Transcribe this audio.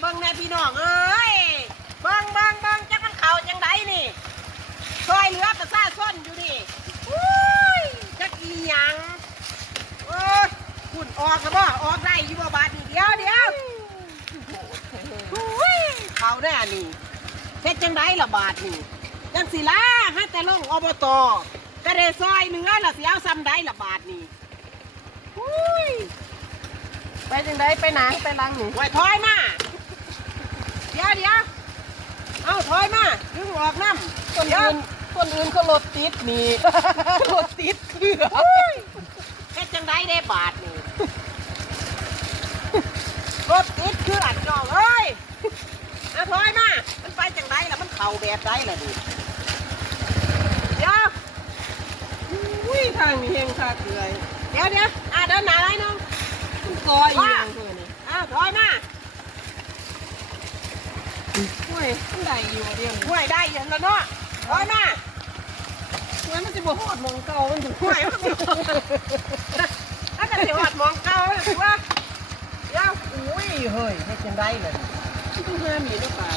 เบิ่งแม่พี่น้องเอ้ยเบิ่งจักมันเข่าจังไดนี่ซอยเหลือประชาชนอยู่นี่อุ้ยจักอีหยังโอ้ยคุณออกแล้วบ่ออกได้อยู่บ่บาดนี่เดี๋ยวอุ้ยเข่าแน่นี่เฮ็ดจังไดล่ะบาดนี่จังสิล่ะฮะแต่ลงอบตก็ได้ซอยเนื้อล่ะสิเอาซ้ำได้ล่ะบาดนี่อุ้ยไปจังไดไปหนังไปลังนี่ไว้ถอยมาเดี๋ยวเอาถอยมาดึงออกน้ำคนอื่นเขารถติดนี่ รถติดเถื่อแค่จังไดได้บาทนี่รถติดคืออัดจองเอ้ยเอาถอยมามันไปจังไดล่ะมันเข่าแบบไดล่ะดิเดี๋ยวอุ้ยทางนี้เฮงคาเกลือยเดี๋ยวเดินหน้าไรน้องกอยอย่างเธอนี่เอาถอยมาห้วยได้อยู่เดียวห้วยได้อยู่แล้วเนาะถอยมาห้วยมันจะบ่หอดมองเก่ามันถึงห้วยมันจะถ้ากันจะหอดมองเก่าถือว่าเดี๋ยวอุ้ยเฮ้ยให้จังได้เลยที่ห้ามีหรือเปล่า